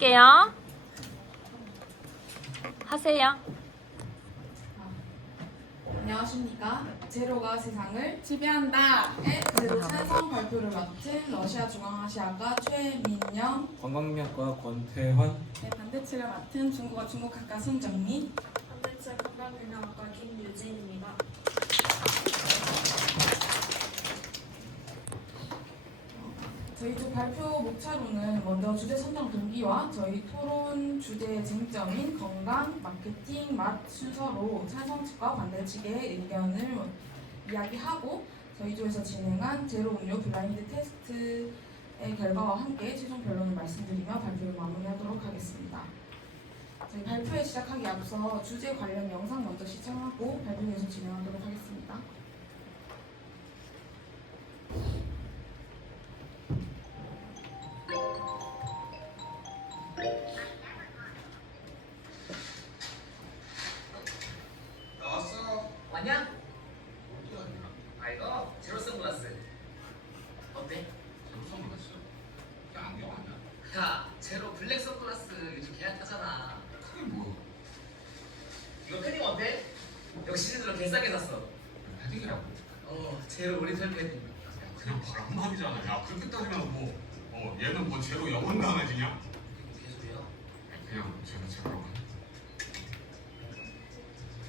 할게요. 하세요. 안녕하십니까. 제로가 세상을 지배한다의 제로 찬성 발표를 맡은 러시아 중앙아시아과 최민영, 관광학과 권태환, 반대측을 맡은 중국어 중국학과 손정미, 반대측 건강균형학과 김유진입니다. 저희 쪽 발표 목차로는 먼저 주제 선정 동기와 저희 토론 주제 쟁점인 건강, 마케팅, 맛 순서로 찬성 측과 반대 측의 의견을 이야기하고 저희 쪽에서 진행한 제로 음료 블라인드 테스트의 결과와 함께 최종 결론을 말씀드리며 발표를 마무리하도록 하겠습니다. 저희 발표에 시작하기 앞서 주제 관련 영상 먼저 시청하고 발표 계속 진행하도록 하겠습니다. 나왔어. 왔냐? 어디 갔냐? 아 이거 제로 선글라스 어때? 제로 선글라스. 야 안경 아니야? 야 제로 블랙 선글라스 요즘 계약하잖아. 그게 뭐야? 이거 패딩 어때? 역시 제대로 개싸게 샀어. 패딩이라고? 제로 오리털 패딩. 야, 그냥 말 한마디잖아. 야 그렇게 따지면 뭐 얘는 뭐 제로 영혼 강아지냐? 그게 무슨 개소리야? 그냥 제로라고 해.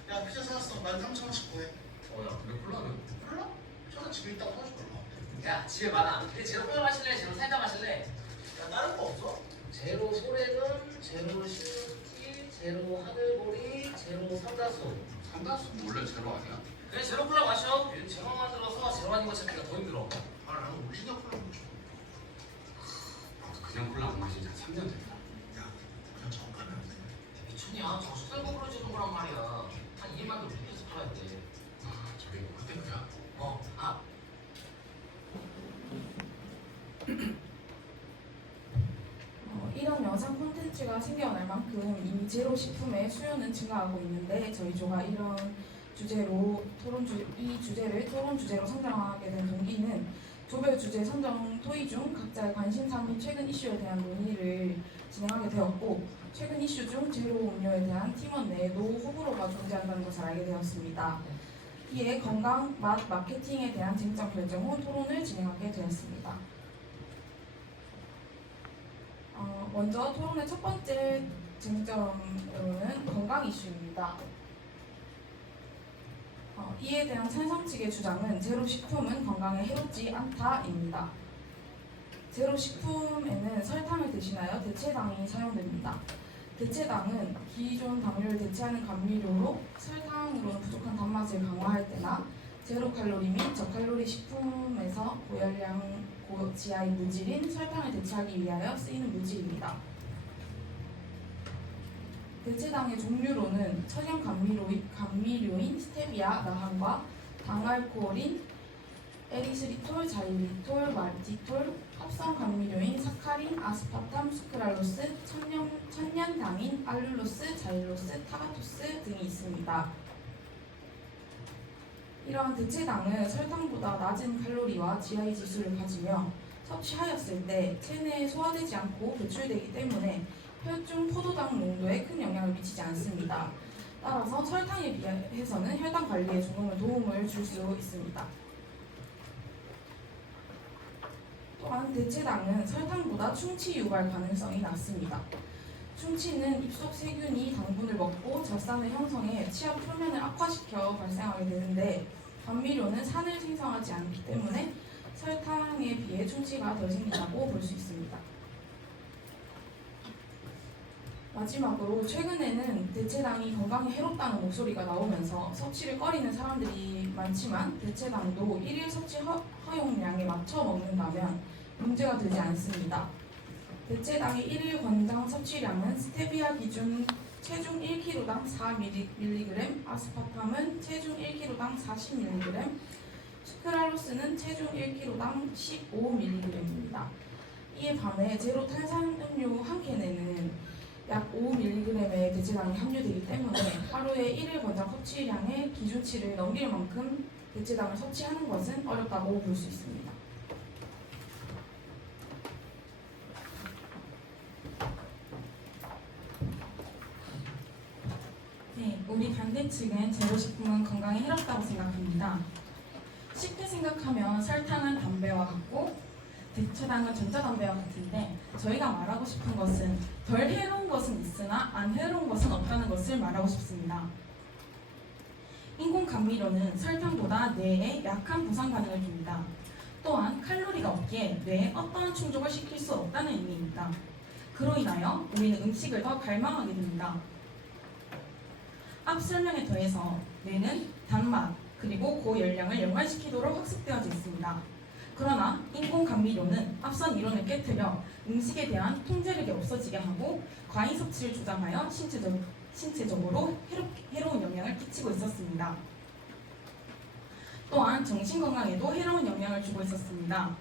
야 피자 사왔어. 13,000원씩 구해. 야 근데 콜라는? 몰라? 저는 집에 있다고 사줄 거야. 야 집에 많아. 근데 제로 콜라 마실래? 제로 사이다 마실래? 야 다른 거 없어? 제로 소래는, 제로 시루티, 제로 하늘보리, 제로 삼다수. 산다수는 원래 제로 아니야? 그래 제로 콜라 마셔. 요즘 제로 만들어서 제로 아닌 거 찾기가 더 힘들어. 아 나는 오리지널 콜라 먹고 싶어. 나도 그냥 콜라 안 마신 지 3년 됐다. 야 그냥 저가면 안 돼. 미쳤냐? 저 쌀고 부러지는 거란 말이야. 한 2만도 비켜서 팔아야 돼. 아 저기 뭐 그때 그야? 이런 영상 콘텐츠가 생겨날 만큼 이미 제로 식품의 수요는 증가하고 있는데 저희 조가 이런 주제로 이 주제를 토론 주제로 선정하게 된 동기는 조별 주제 선정 토의 중 각자의 관심사 및 최근 이슈에 대한 논의를 진행하게 되었고 최근 이슈 중 제로 음료에 대한 팀원 내에도 호불호가 존재한다는 것을 알게 되었습니다. 이에 건강, 맛, 마케팅에 대한 쟁점 결정 후 토론을 진행하게 되었습니다. 먼저 토론의 첫 번째 쟁점으로는 건강 이슈입니다. 이에 대한 찬성 측의 주장은 제로 식품은 건강에 해롭지 않다입니다. 제로 식품에는 설탕을 대신하여 대체당이 사용됩니다. 대체당은 기존 당류를 대체하는 감미료로 설탕으로는 부족한 단맛을 강화할 때나 제로 칼로리 및 저칼로리 식품에서 고열량 고지하의 무질인 설탕을 대체하기 위하여 쓰이는 무질입니다. 대체당의 종류로는 천연 감미료인 스테비아, 나한과 당알코올인 에리스리톨, 자일리톨, 말티톨, 합성 감미료인 사카린, 아스파탐, 수크랄로스, 천연당인 알룰로스, 자일로스, 타가토스 등이 있습니다. 이러한 대체당은 설탕보다 낮은 칼로리와 GI 지수를 가지며 섭취하였을 때 체내에 소화되지 않고 배출되기 때문에 혈중 포도당 농도에 큰 영향을 미치지 않습니다. 따라서 설탕에 비해서는 혈당 관리에 조금은 도움을 줄 수 있습니다. 또한 대체당은 설탕보다 충치 유발 가능성이 낮습니다. 충치는 입속 세균이 당분을 먹고 젖산을 형성해 치아 표면을 악화시켜 발생하게 되는데 감미료는 산을 생성하지 않기 때문에 설탕에 비해 충치가 덜 생긴다고 볼 수 있습니다. 마지막으로 최근에는 대체당이 건강에 해롭다는 목소리가 나오면서 섭취를 꺼리는 사람들이 많지만 대체당도 일일 섭취 허용량에 맞춰 먹는다면 문제가 되지 않습니다. 대체당의 일일 권장 섭취량은 스테비아 기준 체중 1kg당 4mg, 아스파탐은 체중 1kg당 40mg, 수크랄로스는 체중 1kg당 15mg입니다. 이에 반해 제로 탄산음료 한 캔에는 약 5mg의 대체당이 함유되기 때문에 하루에 1일 권장 섭취량의 기준치를 넘길 만큼 대체당을 섭취하는 것은 어렵다고 볼 수 있습니다. 우리 반대 측은 제로식품은 건강에 해롭다고 생각합니다. 쉽게 생각하면 설탕은 담배와 같고 대체당은 전자담배와 같은데 저희가 말하고 싶은 것은 덜 해로운 것은 있으나 안 해로운 것은 없다는 것을 말하고 싶습니다. 인공 감미료는 설탕보다 뇌에 약한 보상 반응을 줍니다. 또한 칼로리가 없기에 뇌에 어떠한 충족을 시킬 수 없다는 의미입니다. 그로 인하여 우리는 음식을 더 갈망하게 됩니다. 앞 설명에 더해서 뇌는 단맛 그리고 고열량을 연관시키도록 학습되어져 있습니다. 그러나 인공 감미료는 앞선 이론을 깨뜨려 음식에 대한 통제력이 없어지게 하고 과잉 섭취를 주장하여 신체적으로 해로운 영향을 끼치고 있었습니다. 또한 정신건강에도 해로운 영향을 주고 있었습니다.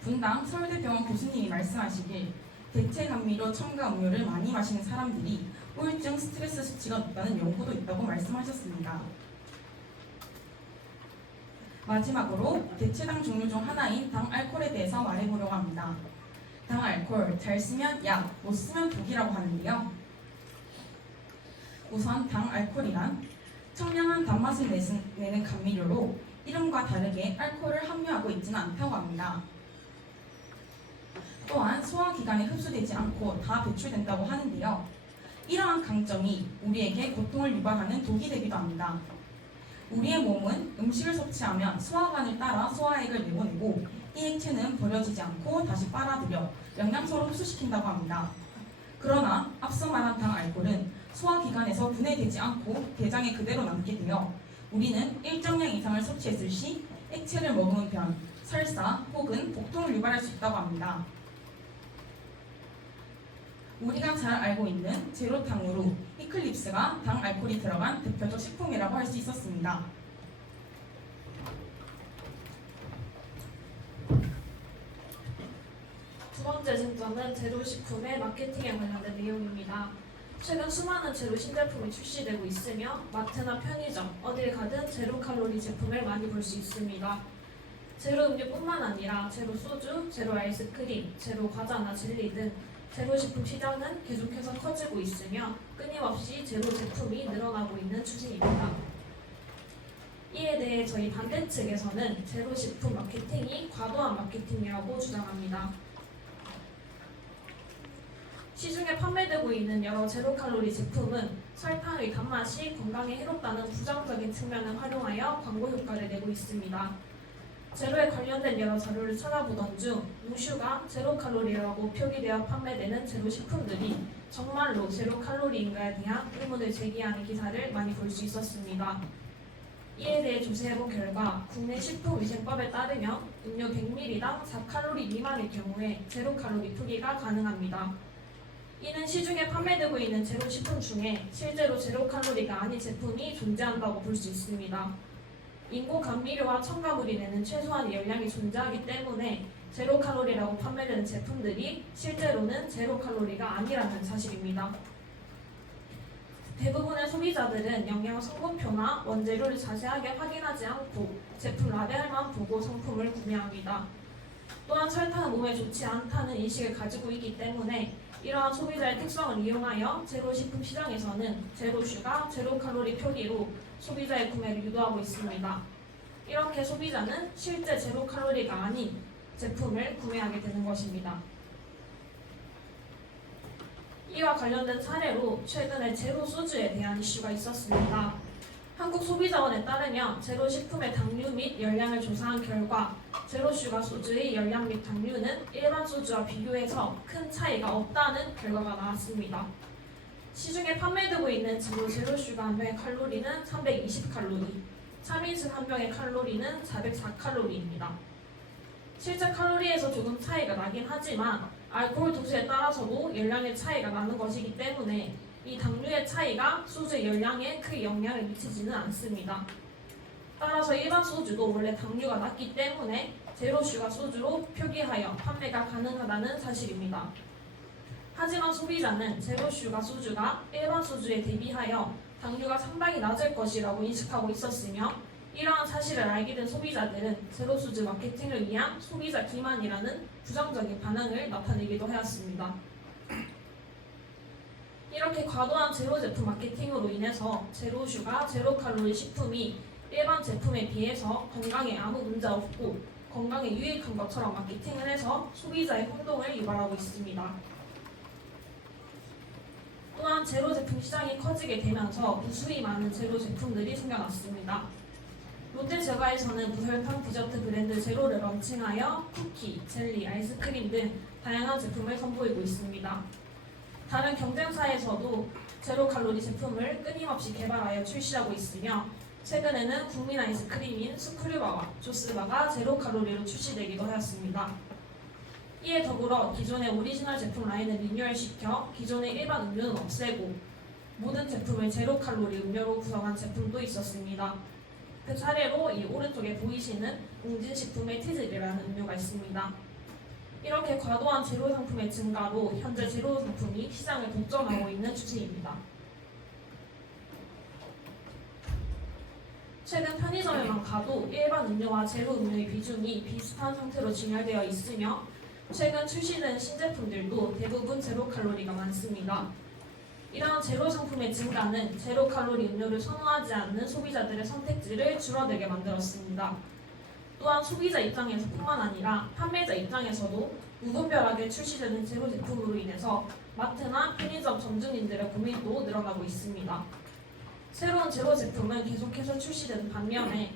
분당 서울대병원 교수님이 말씀하시길 대체 감미료 첨가 음료를 많이 마시는 사람들이 우울증, 스트레스 수치가 높다는 연구도 있다고 말씀하셨습니다. 마지막으로 대체당 종류 중 하나인 당알코올에 대해서 말해보려고 합니다. 당알코올, 잘 쓰면 약, 못 쓰면 독이라고 하는데요. 우선 당알코올이란 청량한 단맛을 내는 감미료로 이름과 다르게 알코올을 함유하고 있지는 않다고 합니다. 또한 소화기관에 흡수되지 않고 다 배출된다고 하는데요. 이러한 강점이 우리에게 고통을 유발하는 독이 되기도 합니다. 우리의 몸은 음식을 섭취하면 소화관을 따라 소화액을 내보내고 이 액체는 버려지지 않고 다시 빨아들여 영양소로 흡수시킨다고 합니다. 그러나 앞서 말한 당알코올은 소화기관에서 분해되지 않고 대장에 그대로 남게 되어 우리는 일정량 이상을 섭취했을 시 액체를 머금은 변, 설사 혹은 복통을 유발할 수 있다고 합니다. 우리가 잘 알고 있는 제로탕후루, 이클립스가 당알코올이 들어간 대표적 식품이라고 할 수 있었습니다. 두 번째 쟁점은 제로식품의 마케팅에 관련된 내용입니다. 최근 수많은 제로 신제품이 출시되고 있으며 마트나 편의점, 어딜 가든 제로 칼로리 제품을 많이 볼 수 있습니다. 제로 음료뿐만 아니라 제로 소주, 제로 아이스크림, 제로 과자나 젤리 등 제로 식품 시장은 계속해서 커지고 있으며 끊임없이 제로 제품이 늘어나고 있는 추세입니다. 이에 대해 저희 반대 측에서는 제로 식품 마케팅이 과도한 마케팅이라고 주장합니다. 시중에 판매되고 있는 여러 제로 칼로리 제품은 설탕의 단맛이 건강에 해롭다는 부정적인 측면을 활용하여 광고 효과를 내고 있습니다. 제로에 관련된 여러 자료를 찾아보던 중 무슈가 제로 칼로리라고 표기되어 판매되는 제로 식품들이 정말로 제로 칼로리인가에 대한 의문을 제기하는 기사를 많이 볼 수 있었습니다. 이에 대해 조사해본 결과 국내 식품위생법에 따르면 음료 100ml당 4칼로리 미만의 경우에 제로 칼로리 표기가 가능합니다. 이는 시중에 판매되고 있는 제로 식품 중에 실제로 제로 칼로리가 아닌 제품이 존재한다고 볼 수 있습니다. 인공 감미료와 첨가물이 내는 최소한의 열량이 존재하기 때문에 제로 칼로리라고 판매되는 제품들이 실제로는 제로 칼로리가 아니라는 사실입니다. 대부분의 소비자들은 영양 성분표나 원재료를 자세하게 확인하지 않고 제품 라벨만 보고 상품을 구매합니다. 또한 설탕은 몸에 좋지 않다는 인식을 가지고 있기 때문에 이러한 소비자의 특성을 이용하여 제로식품 시장에서는 제로슈가, 제로칼로리 표기로 소비자의 구매를 유도하고 있습니다. 이렇게 소비자는 실제 제로칼로리가 아닌 제품을 구매하게 되는 것입니다. 이와 관련된 사례로 최근에 제로 소주에 대한 이슈가 있었습니다. 한국소비자원에 따르면 제로식품의 당류 및 열량을 조사한 결과 제로슈가 소주의 열량 및 당류는 일반 소주와 비교해서 큰 차이가 없다는 결과가 나왔습니다. 시중에 판매되고 있는 제로슈가 한 병의 칼로리는 320칼로리, 참이슬 한 병의 칼로리는 404칼로리입니다. 실제 칼로리에서 조금 차이가 나긴 하지만 알코올 도수에 따라서도 열량의 차이가 나는 것이기 때문에 이 당류의 차이가 소주의 열량에 크게 영향을 미치지는 않습니다. 따라서 일반 소주도 원래 당류가 낮기 때문에 제로슈가 소주로 표기하여 판매가 가능하다는 사실입니다. 하지만 소비자는 제로슈가 소주가 일반 소주에 대비하여 당류가 상당히 낮을 것이라고 인식하고 있었으며 이러한 사실을 알게 된 소비자들은 제로소주 마케팅을 위한 소비자 기만이라는 부정적인 반응을 나타내기도 하였습니다. 이렇게 과도한 제로 제품 마케팅으로 인해서 제로슈가 제로 칼로리 식품이 일반 제품에 비해서 건강에 아무 문제 없고 건강에 유익한 것처럼 마케팅을 해서 소비자의 혼동을 유발하고 있습니다. 또한 제로 제품 시장이 커지게 되면서 무수히 많은 제로 제품들이 생겨났습니다. 롯데제과에서는 무설탕 디저트 브랜드 제로를 런칭하여 쿠키, 젤리, 아이스크림 등 다양한 제품을 선보이고 있습니다. 다른 경쟁사에서도 제로 칼로리 제품을 끊임없이 개발하여 출시하고 있으며 최근에는 국민 아이스크림인 스크류바와 조스바가 제로 칼로리로 출시되기도 하였습니다. 이에 더불어 기존의 오리지널 제품 라인을 리뉴얼시켜 기존의 일반 음료는 없애고 모든 제품을 제로 칼로리 음료로 구성한 제품도 있었습니다. 그 사례로 이 오른쪽에 보이시는 웅진식품의 티즐이라는 음료가 있습니다. 이렇게 과도한 제로 상품의 증가로 현재 제로 상품이 시장을 독점하고 있는 추세입니다. 최근 편의점에만 가도 일반 음료와 제로 음료의 비중이 비슷한 상태로 진열되어 있으며 최근 출시된 신제품들도 대부분 제로 칼로리가 많습니다. 이러한 제로 상품의 증가는 제로 칼로리 음료를 선호하지 않는 소비자들의 선택지를 줄어들게 만들었습니다. 또한 소비자 입장에서뿐만 아니라 판매자 입장에서도 무분별하게 출시되는 제로 제품으로 인해서 마트나 편의점 점주님들의 고민도 늘어나고 있습니다. 새로운 제로 제품은 계속해서 출시되는 반면에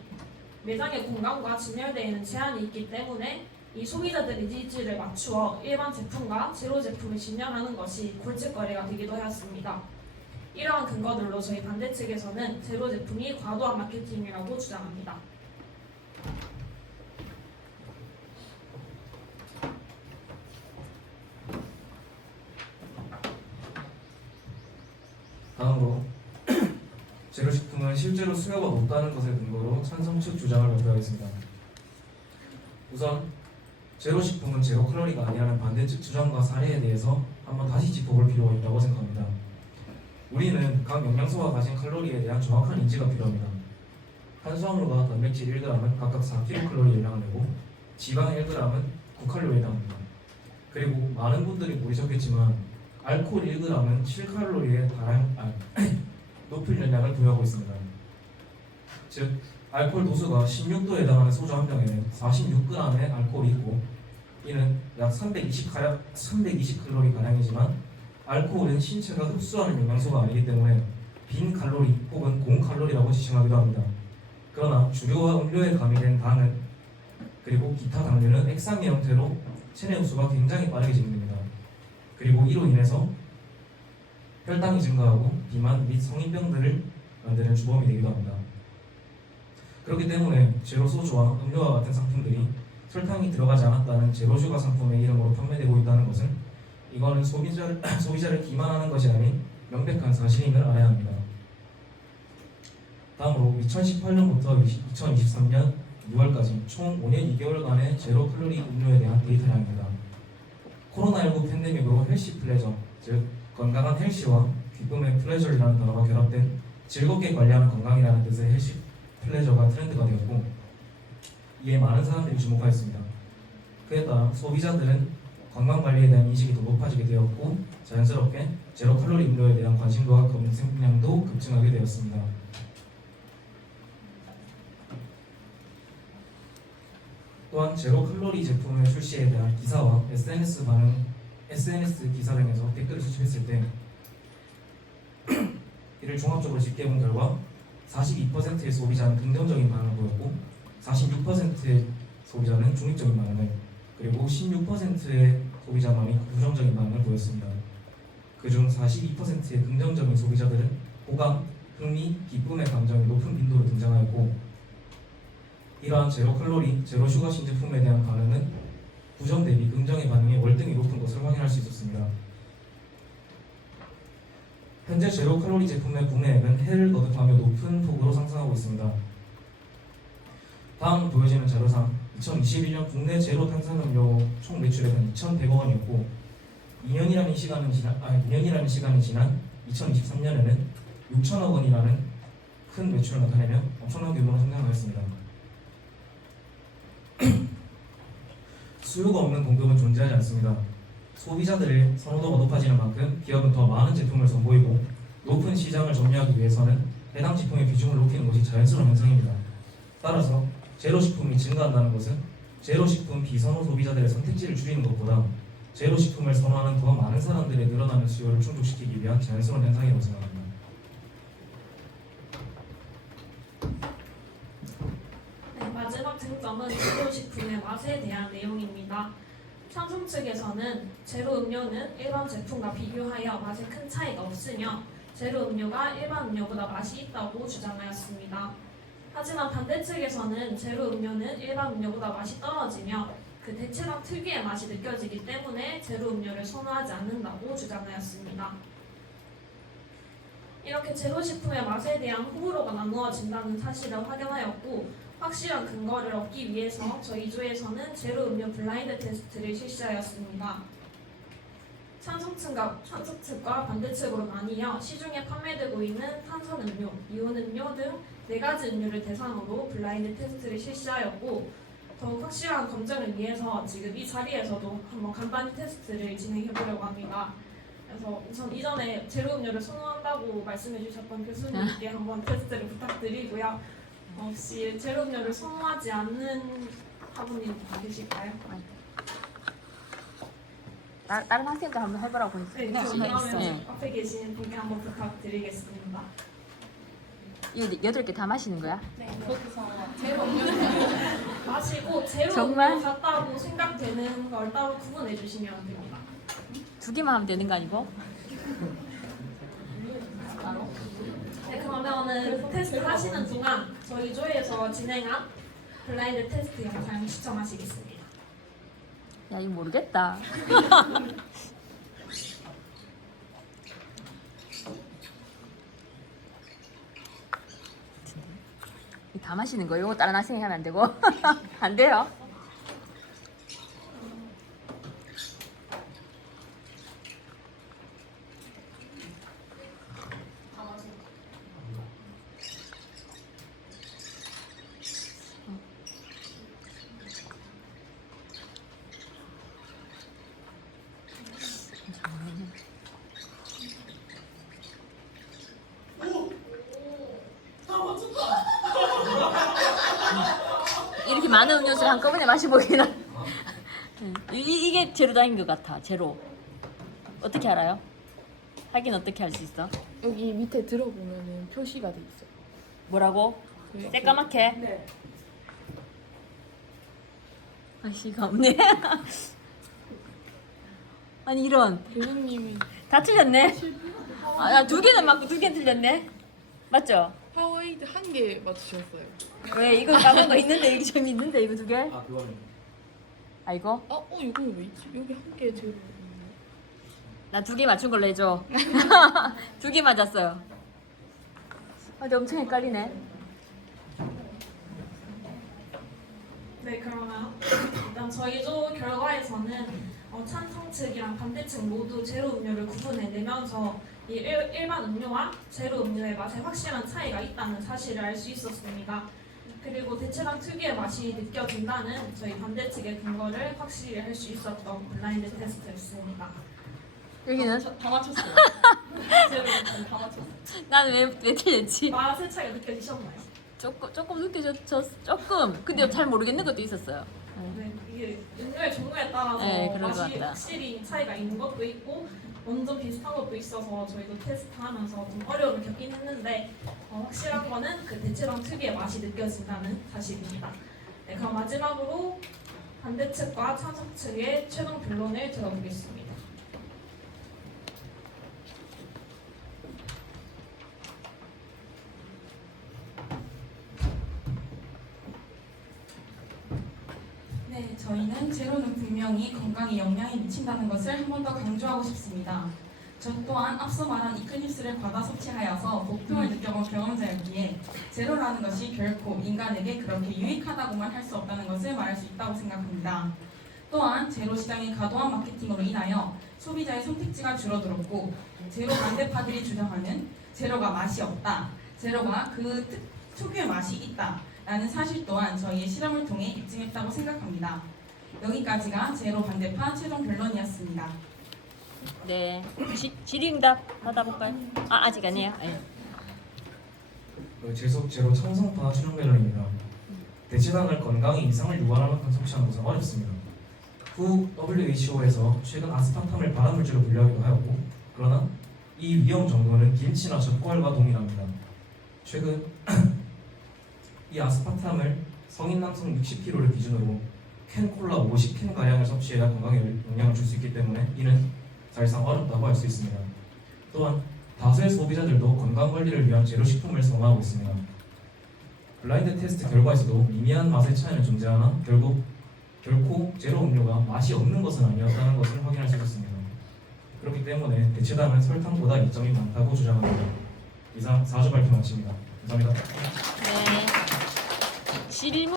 매장의 공간과 진열대에는 제한이 있기 때문에 이 소비자들의 니즈를 맞추어 일반 제품과 제로 제품을 진열하는 것이 골칫거리가 되기도 하였습니다. 이러한 근거들로 저희 반대 측에서는 제로 제품이 과도한 마케팅이라고 주장합니다. 다음으로 제로식품은 실제로 수요가 높다는 것을 근거로 찬성 측 주장을 발표하겠습니다. 우선 제로식품은 제로 칼로리가 아니라는 반대 측 주장과 사례에 대해서 한번 다시 짚어볼 필요가 있다고 생각합니다. 우리는 각 영양소가 가진 칼로리에 대한 정확한 인지가 필요합니다. 탄수화물과 단백질 1g은 각각 4kcal 열량을 내고 지방 1g은 9칼로리에 해당합니다. 그리고 많은 분들이 모르셨겠지만 알코올 1g은 7칼로리에 높은 열량을 부여하고 있습니다. 즉 알코올 도수가 16도에 해당하는 소주 한 병에는 46g의 알코올이 있고 이는 약 320칼로리 가량이지만 알코올은 신체가 흡수하는 영양소가 아니기 때문에 빈 칼로리 혹은 공칼로리라고 지칭하기도 합니다. 그러나 주류와 음료에 가미된 당은 그리고 기타 당류는 액상의 형태로 체내 흡수가 굉장히 빠르게 진행됩니다. 그리고 이로 인해서 혈당이 증가하고 비만 및 성인병들을 만드는 주범이 되기도 합니다. 그렇기 때문에 제로 소주와 음료와 같은 상품들이 설탕이 들어가지 않았다는 제로 슈가 상품의 이름으로 판매되고 있다는 것은 이거는 소비자를 기만하는 것이 아닌 명백한 사실임을 알아야 합니다. 다음으로 2018년부터 2023년 6월까지 총 5년 2개월간의 제로 칼로리 음료에 대한 데이터량입니다. 코로나19 팬데믹으로 헬시 플레저, 즉 건강한 헬시와 기쁨의 플레저라는 단어가 결합된 즐겁게 관리하는 건강이라는 뜻의 헬시 플레저가 트렌드가 되었고 이에 많은 사람들이 주목하였습니다. 그에 따라 소비자들은 건강관리에 대한 인식이 더 높아지게 되었고 자연스럽게 제로 칼로리 음료에 대한 관심도와 검색량도 급증하게 되었습니다. 또한 제로 칼로리 제품의 출시에 대한 기사와 SNS 기사 등에서 댓글을 수집했을 때 이를 종합적으로 집계해본 결과 42%의 소비자는 긍정적인 반응을 보였고 46%의 소비자는 중립적인 반응을 그리고 16%의 소비자만이 부정적인 반응을 보였습니다. 그중 42%의 긍정적인 소비자들은 호감, 흥미, 기쁨의 감정이 높은 빈도로 등장하였고 이러한 제로 칼로리, 제로 슈가 신제품에 대한 반응은 부정 대비 긍정의 반응이 월등히 높은 것을 확인할 수 있었습니다. 현재 제로 칼로리 제품의 구매액은 해를 거듭하며 높은 폭으로 상승하고 있습니다. 다음 보여지는 자료상 2021년 국내 제로 탄산음료 총 매출액은 2,100억 원이었고 2년이라는 시간이 지난 2023년에는 6천억 원이라는 큰 매출을 나타내며 엄청난 규모로 성장하였습니다. 수요가 없는 공급은 존재하지 않습니다. 소비자들의 선호도가 높아지는 만큼 기업은 더 많은 제품을 선보이고 높은 시장을 점유하기 위해서는 해당 제품의 비중을 높이는 것이 자연스러운 현상입니다. 따라서 제로식품이 증가한다는 것은 제로식품 비선호 소비자들의 선택지를 줄이는 것보다 제로식품을 선호하는 더 많은 사람들의 늘어나는 수요를 충족시키기 위한 자연스러운 현상이라고 생각합니다. 네, 마지막 쟁점은 제로식품의 맛에 대한 내용입니다. 삼성 측에서는 제로 음료는 일반 제품과 비교하여 맛에 큰 차이가 없으며 제로 음료가 일반 음료보다 맛이 있다고 주장하였습니다. 하지만 반대 측에서는 제로 음료는 일반 음료보다 맛이 떨어지며 그 대체당 특유의 맛이 느껴지기 때문에 제로 음료를 선호하지 않는다고 주장하였습니다. 이렇게 제로식품의 맛에 대한 호불호가 나누어진다는 사실을 확인하였고 확실한 근거를 얻기 위해서 저희 조에서는 제로 음료 블라인드 테스트를 실시하였습니다. 찬성 측과 반대 측으로 나뉘어 시중에 판매되고 있는 탄산음료, 이온음료 등 4가지 음료를 대상으로 블라인드 테스트를 실시하였고 더욱 확실한 검증을 위해서 지금 이 자리에서도 한번 간단히 테스트를 진행해 보려고 합니다. 그래서 우선 이전에 제로 음료를 선호한다고 말씀해 주셨던 교수님께 한번 테스트를 부탁드리고요. 혹시 제로 음료를 선호하지 않는 학우님 계실까요? 다른 학생들 한번 해보라고 했어요. 네, 그러면 앞에 계신 분께 한번 부탁드리겠습니다. 이거 8개 다 마시는 거야? 네, 거기서 제로 음료 마시고 제로 정말? 음료 같다고 생각되는 걸 따로 구분해 주시면 됩니다. 2개만 하면 되는 거 아니고? 네, 그러면은 테스트 하시는 동안 저희 조에서 진행한 블라인드 테스트 영상 시청하시겠습니다. 야, 이거 모르겠다. 이거 다 마시는 거예요? 이거 다른 학생이 하면 안 되고? 안 돼요? 이렇게 많은 음료수를 한꺼번에 마셔보기는 이게 제로다인 것 같아. 제로. 어떻게 알아요? 하긴 어떻게 할 수 있어? 여기 밑에 들어보면은 표시가 돼 있어요. 뭐라고? 그- 새까맣게? 네. 아씨가 없네. 아니 이런 교수님이 다 틀렸네. 아, 2개는 맞고 2개는 틀렸네. 맞죠? 파워에이드 한 개 맞추셨어요. 왜 이거 남은 거 있는데 이게 좀 있는데 이거 2개? 아 그거는 아 이거? 이거 왜 있지? 여기 한 개 제로. 나 2개 맞춘 걸로 해줘. 2개 맞았어요. 근데 엄청 헷갈리네. 네, 그러면 일단 저희 조 결과에서는 찬성 측이랑 반대 측 모두 제로 음료를 구분해내면서 이 일반 음료와 제로 음료의 맛에 확실한 차이가 있다는 사실을 알 수 있었습니다. 그리고 대체당 특유의 맛이 느껴진다는 저희 반대 측의 근거를 확실히 할 수 있었던 블라인드 테스트였습니다. 여기는? 다 맞췄어요. 제로 음료는 다 맞췄어요. 나는 왜 틀렸지? 맛의 차이가 느껴지셨나요? 조금 느껴졌 조금. 근데 잘 모르겠는 것도 있었어요. 네, 이게 음료의 종류에 따라서 네, 그런 것 맛이 같다. 확실히 차이가 있는 것도 있고 완전 비슷한 것도 있어서 저희도 테스트하면서 좀 어려움을 겪긴 했는데 확실한 거는 그 대체당 특유의 맛이 느껴진다는 사실입니다. 네, 그럼 마지막으로 반대 측과 찬성 측의 최종 변론을 들어보겠습니다. 네, 저희는 제로는 분명히 건강에 영향이 미친다는 것을 한 번 더 강조하고 싶습니다. 저 또한 앞서 말한 이클립스를 과다 섭취하여서 복통을 느껴본 경험자였기에 제로라는 것이 결코 인간에게 그렇게 유익하다고만 할 수 없다는 것을 말할 수 있다고 생각합니다. 또한 제로 시장의 과도한 마케팅으로 인하여 소비자의 선택지가 줄어들었고 제로 반대파들이 주장하는 제로가 맛이 없다, 제로가 그 특유의 맛이 있다 라는 사실 또한 저희의 실험을 통해 입증했다고 생각합니다. 여기까지가 제로 반대파 최종 변론이었습니다. 네. 질의응답 받아볼까요? 아, 아직 아니에요. 네. 제속 제로 청성파 추정 결론입니다. 대체당을 건강에 이상을 유발할 만큼 섭취하는 것은 어렵습니다. 후 WHO에서 최근 아스파탐을 발암물질로 분류하기도 하였고, 그러나 이 위험 정도는 김치나 젓갈과 동일합니다. 최근 이 아스파탐을 성인 남성 60kg를 기준으로 캔 콜라 50캔 가량을 섭취해야 건강에 영향을 줄 수 있기 때문에 이는 사실상 어렵다고 할 수 있습니다. 또한 다수의 소비자들도 건강 관리를 위한 제로식품을 선호하고 있습니다. 블라인드 테스트 결과에서도 미미한 맛의 차이는 존재하나 결코 제로 음료가 맛이 없는 것은 아니었다는 것을 확인할 수 있었습니다. 그렇기 때문에 대체당은 설탕보다 이점이 많다고 주장합니다. 이상 4주 발표 마칩니다. 감사합니다. 네. 질문